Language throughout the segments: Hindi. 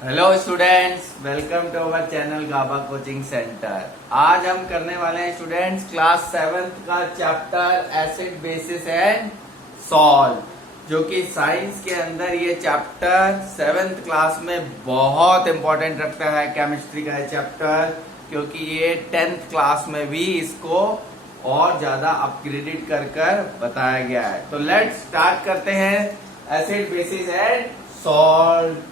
Hello students, welcome to our channel Gaba coaching centre. आज हम करने वाले हैं स्टूडेंट्स क्लास 7th का chapter acid bases and salt, जो कि साइंस के अंदर ये चैप्टर 7th क्लास में बहुत इंपॉर्टेंट रखता है। केमिस्ट्री का है चैप्टर, क्योंकि ये 10th क्लास में भी इसको और ज्यादा अपग्रेडेड कर बताया गया है। तो लेट्स स्टार्ट करते हैं एसिड बेसिस एंड सॉल्ट।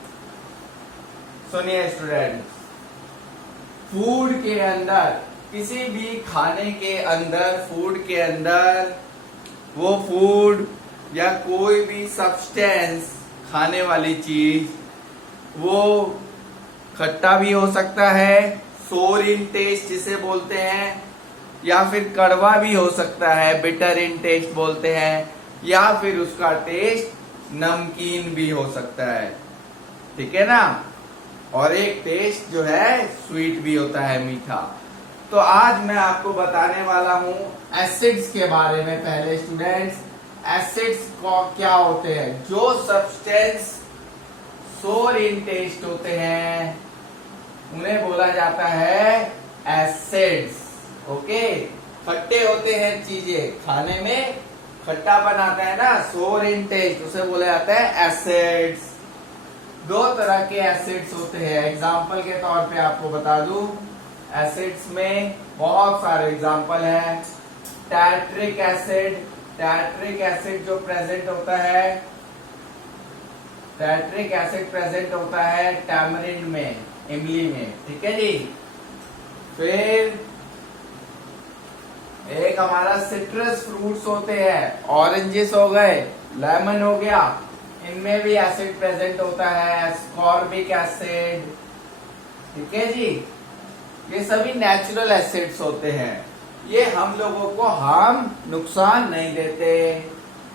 सुनिए स्टूडेंट, फूड के अंदर, किसी भी खाने के अंदर, फूड के अंदर वो फूड या कोई भी सब्सटेंस, खाने वाली चीज, वो खट्टा भी हो सकता है, सोर इन टेस्ट जिसे बोलते हैं, या फिर कड़वा भी हो सकता है, बिटर इन टेस्ट बोलते हैं, या फिर उसका टेस्ट नमकीन भी हो सकता है। ठीक है ना। और एक टेस्ट जो है स्वीट भी होता है, मीठा। तो आज मैं आपको बताने वाला हूं एसिड्स के बारे में। पहले स्टूडेंट्स, एसिड्स क्या होते हैं? जो सब्सटेंस सोर इन टेस्ट होते हैं उन्हें बोला जाता है एसिड्स। ओके, खट्टे होते हैं चीजें, खाने में खट्टापन आता है ना, सोर इन टेस्ट, उसे बोला जाता है एसिड्स। दो तरह के एसिड्स होते हैं। एग्जाम्पल के तौर पे आपको बता दूं, एसिड्स में बहुत सारे एग्जाम्पल हैं। टैट्रिक एसिड, टैट्रिक एसिड जो प्रेजेंट होता है, टैट्रिक एसिड प्रेजेंट होता है टैमरिंड में, इमली में। ठीक है जी। फिर एक हमारा सिट्रस फ्रूट्स होते हैं, ऑरेंजेस हो गए, लेमन हो गया, इनमें भी एसिड प्रेजेंट होता है, एस्कॉर्बिक एसिड। ठीक है जी। ये सभी नेचुरल एसिड्स होते हैं, ये हम लोगों को हार्म, नुकसान नहीं देते।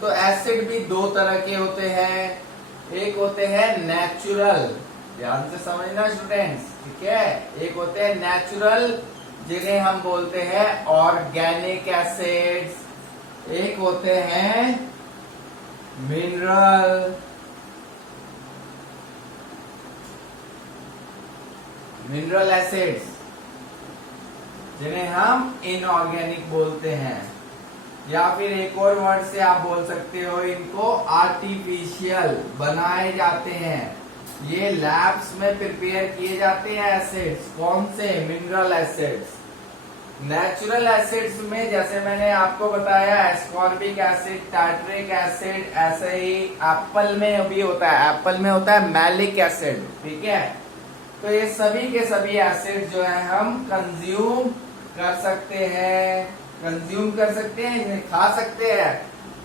तो एसिड भी दो तरह के होते हैं। एक होते हैं नेचुरल, ध्यान से समझना स्टूडेंट्स, ठीक है। एक होते हैं नेचुरल, जिन्हें हम बोलते हैं ऑर्गेनिक एसिड्स। एक होते हैं मिनरल, मिनरल एसिड्स, जिन्हें हम इनऑर्गेनिक बोलते हैं। या फिर एक और वर्ड से आप बोल सकते हो, इनको आर्टिफिशियल बनाए जाते हैं। ये लैब्स में प्रिपेयर किए जाते हैं एसिड्स। कौन से? Mineral acids. नेचुरल एसिड्स में जैसे मैंने आपको बताया, एस्कॉर्बिक एसिड, टार्ट्रिक एसिड, ऐसे ही एप्पल में भी होता है, एप्पल में होता है मैलिक एसिड। ठीक है। तो ये सभी के सभी एसिड जो है हम कंज्यूम कर सकते हैं, कंज्यूम कर सकते हैं, इन्हें खा सकते हैं।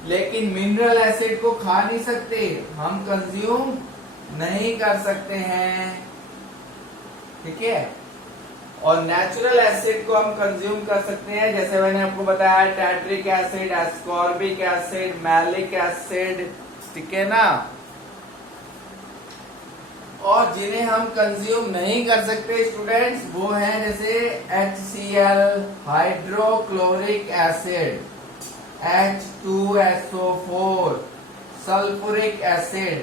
लेकिन मिनरल एसिड को खा नहीं सकते, हम कंज्यूम नहीं कर सकते हैं। ठीक है। और नेचुरल एसिड को हम कंज्यूम कर सकते हैं, जैसे मैंने आपको बताया, tartaric acid, ascorbic acid, malic acid. ठीक है ना। और जिन्हें हम कंज्यूम नहीं कर सकते स्टूडेंट्स, वो हैं जैसे HCl, hydrochloric acid, H2SO4, sulphuric acid,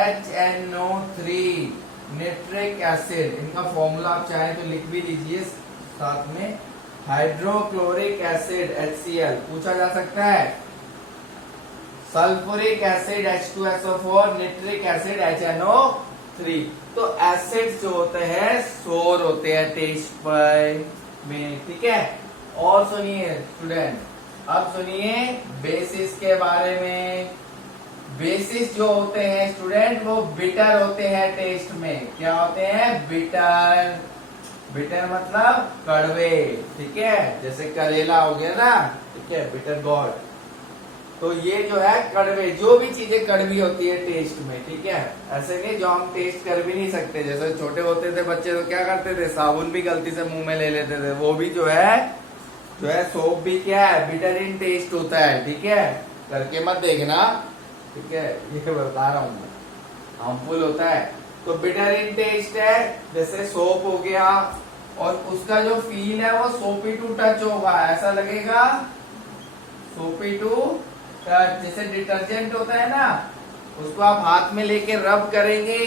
HNO3, nitric acid. इनका फॉर्मूला आप चाहें तो लिख भी लीजिए साथ में। हाइड्रोक्लोरिक एसिड HCl पूछा जा सकता है, sulphuric acid H2SO4, nitric acid HNO3। तो एसिड जो होते हैं सोर होते हैं टेस्ट पर में। ठीक है। और सुनिए स्टूडेंट, अब सुनिए बेसिस के बारे में। बेसिस जो होते हैं स्टूडेंट, वो बिटर होते हैं टेस्ट में। क्या होते हैं? बिटर। बिटर मतलब कड़वे। ठीक है। जैसे करेला हो गया ना, ठीक है, बिटर गॉड। तो ये जो है कड़वे, जो भी चीजें कड़वी होती है टेस्ट में। ठीक है। ऐसे नहीं जो हम टेस्ट कर भी नहीं सकते। जैसे छोटे होते थे बच्चे तो क्या करते थे, साबुन भी गलती से मुंह में ले लेते थे। वो भी जो है सोप भी क्या है, बिटर इन टेस्ट होता है। ठीक है। करके मत देखना, ठीक है, ये बता रहा हूं, हार्मफुल होता है। तो बिटर इन टेस्ट है, जैसे सोप हो गया, और उसका जो फील है वो सोपी टू टच होगा, ऐसा लगेगा सोपी टू टच। जैसे डिटर्जेंट होता है ना, उसको आप हाथ में लेके रब करेंगे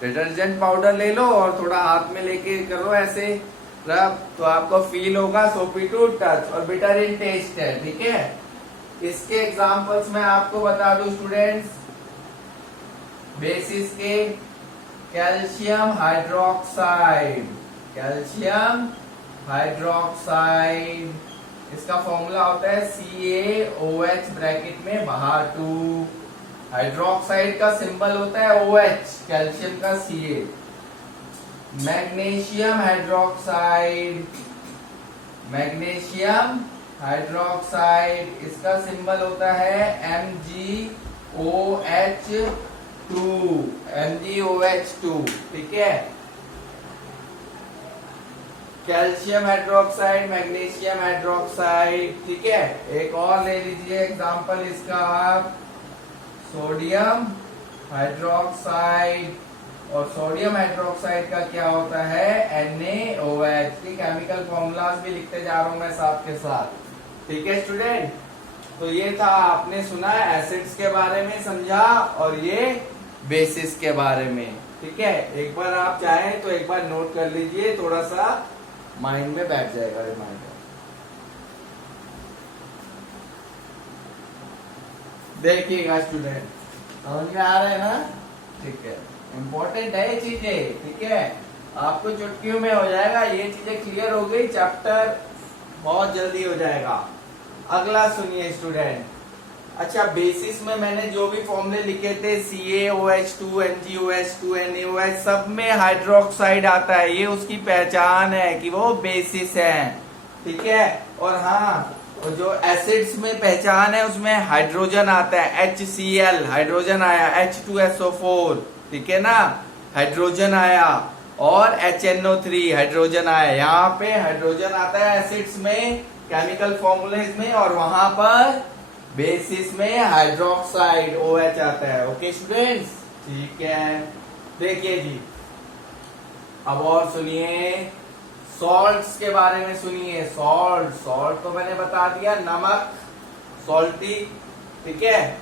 डिटर्जेंट पाउडर ले लो और थोड़ा हाथ में लेके करो ऐसे रब, तो आपको फील होगा सोपी टू टच और बिटर इन टेस्ट है। ठीक है, इसके एग्जांपल्स मैं आपको बता दूं स्टूडेंट्स। बेसिस के कैल्शियम हाइड्रोक्साइड, कैल्शियम हाइड्रोक्साइड, इसका फॉर्मूला होता है CaOH ब्रैकेट में बाहर 2। हाइड्रोक्साइड का सिंबल होता है OH, कैल्शियम का Ca। Magnesium hydroxide, magnesium hydroxide, इसका सिंबल होता है MgOH2। ठीक है, कैल्शियम हाइड्रोक्साइड, मैग्नीशियम हाइड्रोक्साइड। ठीक है, एक और ले लीजिए एग्जांपल इसका आप, सोडियम हाइड्रोक्साइड, और सोडियम हाइड्रोक्साइड का क्या होता है NaOH। केमिकल फॉर्मूलाज भी लिखते जा रहा हूं मैं साथ के साथ। ठीक है स्टूडेंट, तो ये था, आपने सुना एसिड्स के बारे में समझा और ये बेसिस के बारे में। ठीक है, एक बार आप चाहें तो एक बार नोट कर लीजिए, थोड़ा सा माइंड में बैठ जाएगा रिमाइंडर। देखिएगा स्टूडेंट, समझ में आ रहा है ना? ठीक है, इम्पोर्टेंट है ये चीजें। ठीक है, आपको चुटकियों में हो जाएगा, ये चीजें क्लियर हो गई, चैप्टर बहुत जल्दी हो जाएगा। अगला सुनिए स्टूडेंट। अच्छा, बेसिस में मैंने जो भी फॉर्मूले लिखे थे CaOH2, MgOH2, NaOH, सब में हाइड्रोक्साइड आता है, ये उसकी पहचान है कि वो बेसिस है। ठीक है, और हाँ, और जो एसिड्स में पहचान है उसमें हाइड्रोजन आता है, HCl हाइड्रोजन आया, H2SO4, ठीक है ना, हाइड्रोजन आया, और HNO3 हाइड्रोजन आया। यहाँ पे हाइड्रोजन आता है एसिड्स में केमिकल फॉर्मूलेज में, और वहां पर बेसिस में हाइड्रोक्साइड OH आता है। ओके स्टूडेंट्स, ठीक है। देखिए जी, अब और सुनिए, सॉल्ट्स के बारे में सुनिए। सॉल्ट, सॉल्ट तो मैंने बता दिया, नमक, सॉल्टी। ठीक है,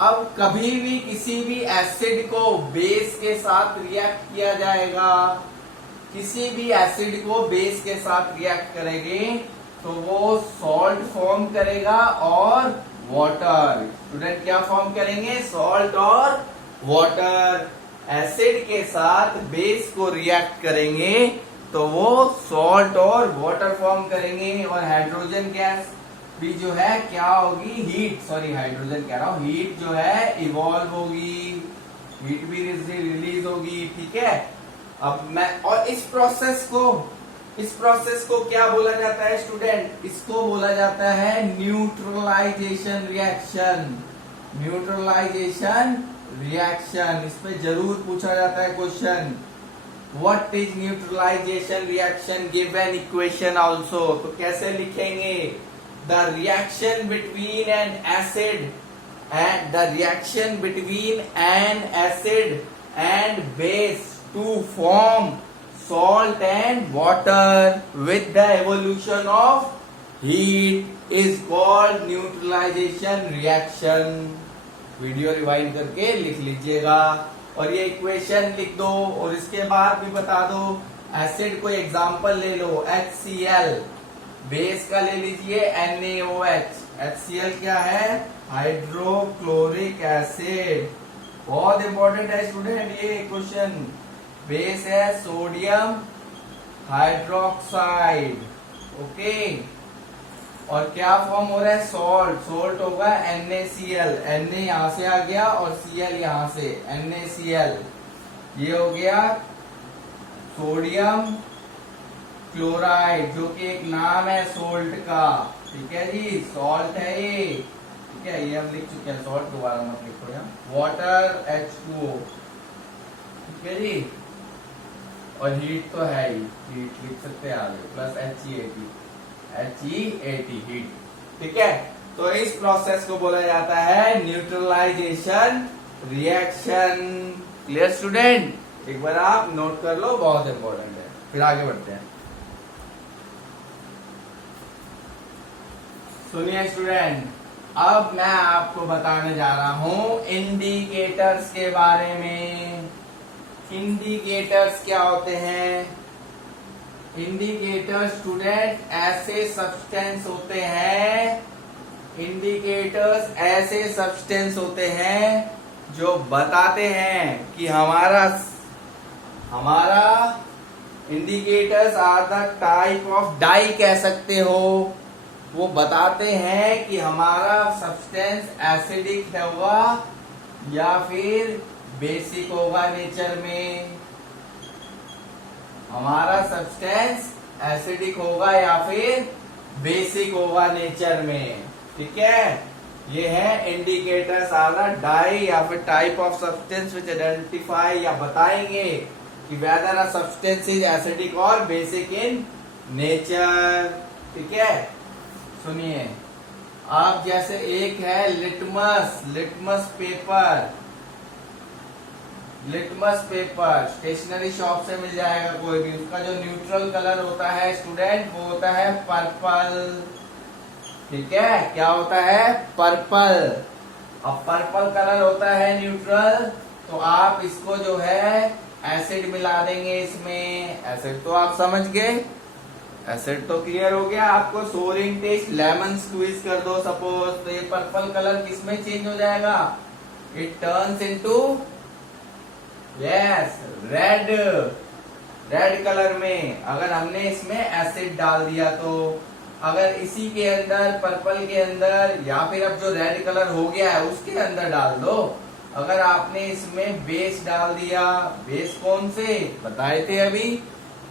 अब कभी भी किसी भी एसिड को बेस के साथ रिएक्ट किया जाएगा, किसी भी एसिड को बेस के साथ रिएक्ट करेंगे तो वो सॉल्ट फॉर्म करेगा और वाटर। स्टूडेंट क्या फॉर्म करेंगे? सॉल्ट और वाटर। एसिड के साथ बेस को रिएक्ट करेंगे तो वो सॉल्ट और वाटर फॉर्म करेंगे, और हाइड्रोजन गैस भी जो है क्या होगी? हीट, सॉरी हाइड्रोजन कह रहा हूं, हीट जो है इवॉल्व होगी, हीट भी रिलीज होगी। ठीक है, अब मैं, और इस प्रोसेस को क्या बोला जाता है स्टूडेंट? इसको बोला जाता है न्यूट्रलाइजेशन रिएक्शन। न्यूट्रलाइजेशन रिएक्शन, इस पे जरूर पूछा जाता है question. What is neutralisation reaction? Give an equation also. तो कैसे लिखेंगे? The reaction between an acid and the reaction between an acid and base to form salt and water with the evolution of heat is called neutralization reaction। Video rewind करके लिख लीजिएगा और ये इक्वेशन लिख दो, और इसके बाद भी बता दो। एसिड को एग्जांपल ले लो, HCl, बेस का ले लीजिए NaOH। HCl क्या है? Hydrochloric acid. बहुत इंपॉर्टेंट है स्टूडेंट ये क्वेश्चन। बेस है सोडियम हाइड्रोक्साइड। ओके, और क्या फॉर्म हो रहा है? सॉल्ट। सॉल्ट होगा NaCl, Na यहां से आ गया और Cl यहां से, NaCl। ये हो गया सोडियम क्लोराइड, जो कि एक नाम है सोल्ट का। ठीक है जी, सॉल्ट है ये। ठीक है, ये हम लिख चुके हैं, सॉल्ट दोबारा मत लिखो यहाँ। Water H2O। ठीक है जी, और हीट तो है ही, हीट लिख सकते हैं आगे, प्लस HEAT, हीट। ठीक है, तो इस प्रोसेस को बोला जाता है न्यूट्रलाइजेशन रिएक्शन। Clear student? एक बार आप नोट कर लो, बहुत इंपॉर्टेंट है। फिर आगे बढ़ते हैं। सुनिए स्टूडेंट, अब मैं आपको बताने जा रहा हूं इंडिकेटर्स के बारे में। इंडिकेटर्स क्या होते हैं? इंडिकेटर स्टूडेंट ऐसे सब्सटेंस होते हैं, इंडिकेटर्स ऐसे सब्सटेंस होते हैं जो बताते हैं कि हमारा indicators are the type of dye कह सकते हो। वो बताते हैं कि हमारा सब्सटेंस एसिडिक होगा या फिर बेसिक होगा नेचर में। हमारा सब्सटेंस एसिडिक होगा या फिर बेसिक होगा नेचर में। ठीक है, ये है इंडिकेटर्स आर द डाई या फिर type of substance which identify या बताएंगे कि weather a substance is acidic और बेसिक इन नेचर। ठीक है, सुनिए, आप जैसे एक है लिटमस पेपर स्टेशनरी शॉप से मिल जाएगा कोई भी। उसका जो न्यूट्रल कलर होता है स्टूडेंट वो होता है पर्पल। ठीक है, क्या होता है? पर्पल। अब पर्पल कलर होता है न्यूट्रल, तो आप इसको जो है एसिड मिला देंगे इसमें। एसिड तो आप समझ गए, एसिड तो क्लियर हो गया आपको। सोरिंग टेस्ट, लेमन स्क्वीज कर दो सपोज, तो ये पर्पल कलर किसमें चेंज हो जाएगा? It turns into yes red colour में। अगर हमने इसमें एसिड डाल दिया तो अगर इसी के अंदर पर्पल के अंदर या फिर अब जो रेड कलर हो गया है उसके अंदर डाल दो। अगर आपने इसमें बेस डाल दिया, बेस कौन से बताए थे अभी?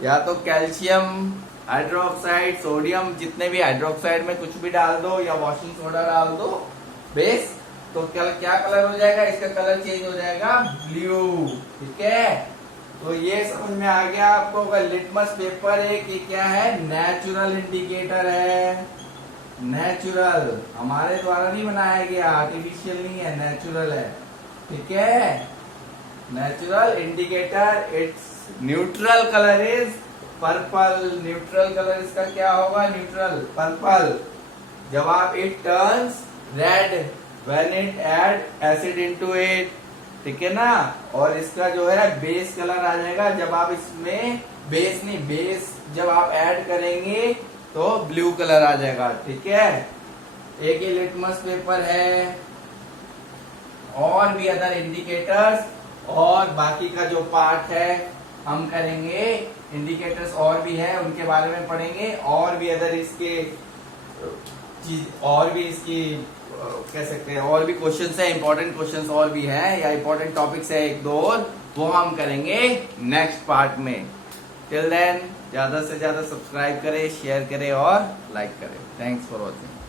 या तो कैल्शियम हाइड्रोक्साइड, सोडियम, जितने भी हाइड्रोक्साइड में कुछ भी डाल दो या वॉशिंग सोडा डाल दो बेस, तो क्या कलर हो जाएगा? इसका कलर चेंज हो जाएगा ब्लू। ठीक है, तो ये समझ में आ गया आपको। लिटमस पेपर एक ये क्या है? नेचुरल इंडिकेटर है। नेचुरल, हमारे द्वारा नहीं बनाया गया, आर्टिफिशियल नहीं है, नेचुरल है। ठीक है, natural indicator, it's neutral colour is purple. Neutral colour इसका क्या होगा? Neutral purple. जब आप it turns red when it add acid into it. ठीक है ना, और इसका जो है बेस कलर आ जाएगा जब आप इसमें बेस जब आप ऐड करेंगे तो ब्लू कलर आ जाएगा। ठीक है, एक ही लिटमस पेपर है, और भी अदर इंडिकेटर्स और बाकी का जो पार्ट है हम करेंगे। इंडिकेटर्स और भी है, उनके बारे में पढ़ेंगे, और भी अदर इसके चीज, और भी इसकी कह सकते हैं और भी क्वेश्चंस है, इंपॉर्टेंट क्वेश्चंस और भी हैं या इंपॉर्टेंट टॉपिक्स है एक दो और, वो हम करेंगे नेक्स्ट पार्ट में। टिल देन ज्यादा से ज्यादा सब्सक्राइब करें, शेयर करें और लाइक करें। Thanks for watching.